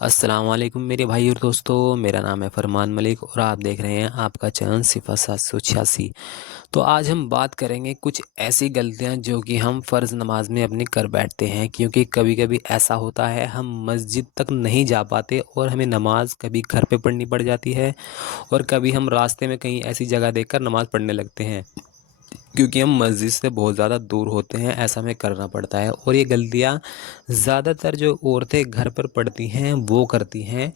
السلام علیکم میرے بھائی اور دوستو، میرا نام ہے فرمان ملک اور آپ دیکھ رہے ہیں آپ کا چینل صفر 786۔ تو آج ہم بات کریں گے کچھ ایسی غلطیاں جو کہ ہم فرض نماز میں اپنی کر بیٹھتے ہیں، کیونکہ کبھی کبھی ایسا ہوتا ہے ہم مسجد تک نہیں جا پاتے اور ہمیں نماز کبھی گھر پہ پڑھنی پڑ جاتی ہے، اور کبھی ہم راستے میں کہیں ایسی جگہ دیکھ کر نماز پڑھنے لگتے ہیں کیونکہ ہم مسجد سے بہت زیادہ دور ہوتے ہیں۔ ایسا ہمیں کرنا پڑتا ہے، اور یہ غلطیاں زیادہ تر جو عورتیں گھر پر پڑھتی ہیں وہ کرتی ہیں۔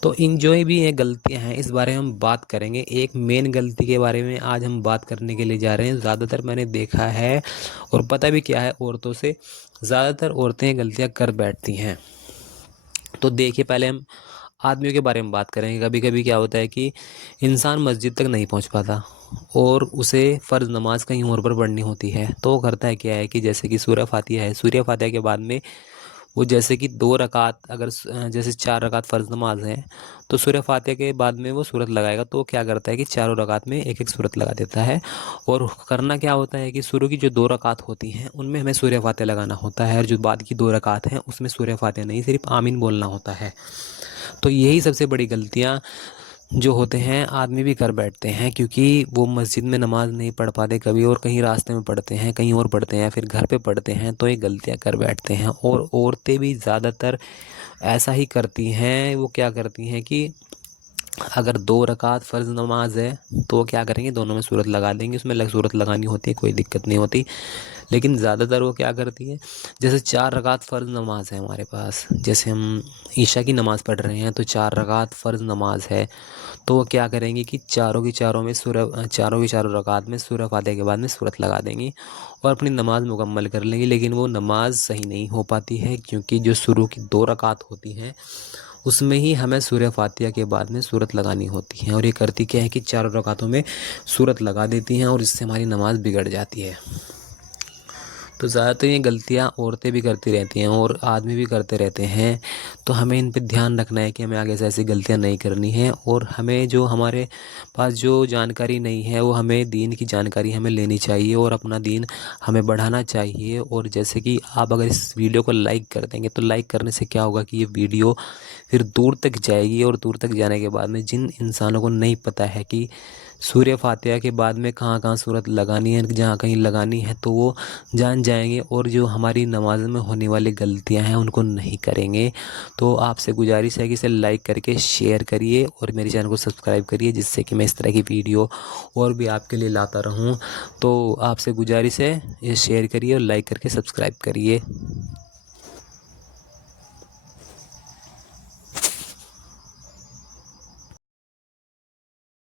تو ان جو بھی یہ غلطیاں ہیں اس بارے میں ہم بات کریں گے۔ ایک مین غلطی کے بارے میں آج ہم بات کرنے کے لیے جا رہے ہیں۔ زیادہ تر میں نے دیکھا ہے اور پتہ بھی کیا ہے عورتوں سے، زیادہ تر عورتیں غلطیاں کر بیٹھتی ہیں۔ تو دیکھیے، پہلے ہم آدمیوں کے بارے میں بات کریں گے۔ کبھی کبھی کیا ہوتا ہے کہ انسان مسجد تک نہیں پہنچ پاتا اور اسے فرض نماز کہیں اور پر پڑھنی ہوتی ہے، تو وہ کرتا ہے کیا ہے کہ جیسے کہ سورہ فاتحہ ہے، سورہ فاتحہ کے بعد میں وہ جیسے کہ 2 رکعت، اگر جیسے 4 رکعت فرض نماز ہے تو سورہ فاتحہ کے بعد میں وہ سورت لگائے گا، تو وہ کیا کرتا ہے کہ چاروں رکعت میں ایک ایک سورت لگا دیتا ہے۔ اور کرنا کیا ہوتا ہے کہ شروع کی جو 2 رکعت ہوتی ہیں ان میں ہمیں سورہ فاتحہ لگانا ہوتا ہے، اور جو بعد کی 2 رکعت ہیں اس میں سورہ فاتحہ نہیں، صرف آمین بولنا ہوتا ہے۔ تو یہی سب سے بڑی غلطیاں جو ہوتے ہیں آدمی بھی کر بیٹھتے ہیں، کیونکہ وہ مسجد میں نماز نہیں پڑھ پاتے کبھی، اور کہیں راستے میں پڑھتے ہیں، کہیں اور پڑھتے ہیں، پھر گھر پہ پڑھتے ہیں، تو یہ غلطیاں کر بیٹھتے ہیں۔ اور عورتیں بھی زیادہ تر ایسا ہی کرتی ہیں۔ وہ کیا کرتی ہیں کہ اگر 2 رکعت فرض نماز ہے تو وہ کیا کریں گے، دونوں میں سورت لگا دیں گے، اس میں سورت لگانی ہوتی ہے، کوئی دقت نہیں ہوتی۔ لیکن زیادہ تر وہ کیا کرتی ہے، جیسے 4 رکعت فرض نماز ہے ہمارے پاس، جیسے ہم عشاء کی نماز پڑھ رہے ہیں تو 4 رکعت فرض نماز ہے، تو وہ کیا کریں گی کہ چاروں کی چاروں رکعت میں سورہ فاتحہ کے بعد میں سورت لگا دیں گی اور اپنی نماز مکمل کر لیں گی۔ لیکن وہ نماز صحیح نہیں ہو پاتی ہے، کیونکہ جو شروع کی 2 رکعت ہوتی ہیں اس میں ہی ہمیں سورہ فاتحہ کے بعد میں سورت لگانی ہوتی ہے، اور یہ کرتی کیا ہے کہ 4 رکعتوں میں سورت لگا دیتی ہیں، اور اس سے ہماری نماز بگڑ جاتی ہے۔ تو زیادہ تر یہ غلطیاں عورتیں بھی کرتی رہتی ہیں اور آدمی بھی کرتے رہتے ہیں، تو ہمیں ان پہ دھیان رکھنا ہے کہ ہمیں آگے سے ایسی غلطیاں نہیں کرنی ہیں۔ اور ہمیں جو ہمارے پاس جو جانکاری نہیں ہے وہ ہمیں دین کی جانکاری ہمیں لینی چاہیے، اور اپنا دین ہمیں بڑھانا چاہیے۔ اور جیسے کہ آپ اگر اس ویڈیو کو لائک کر دیں گے تو لائک کرنے سے کیا ہوگا کہ یہ ویڈیو پھر دور تک جائے گی، اور دور تک جانے کے بعد میں جن انسانوں کو نہیں پتہ ہے کہ سورہ فاتحہ کے بعد میں کہاں کہاں سورت لگانی ہے، جہاں کہیں لگانی ہے، تو وہ جان جائیں گے، اور جو ہماری نماز میں ہونے والی غلطیاں ہیں ان کو نہیں کریں گے۔ تو آپ سے گزارش ہے کہ اسے لائک کر کے شیئر کریے اور میرے چینل کو سبسکرائب کریے، جس سے کہ میں اس طرح کی ویڈیو اور بھی آپ کے لیے لاتا رہوں۔ تو آپ سے گزارش ہے یہ شیئر کریے اور لائک کر کے سبسکرائب کریے۔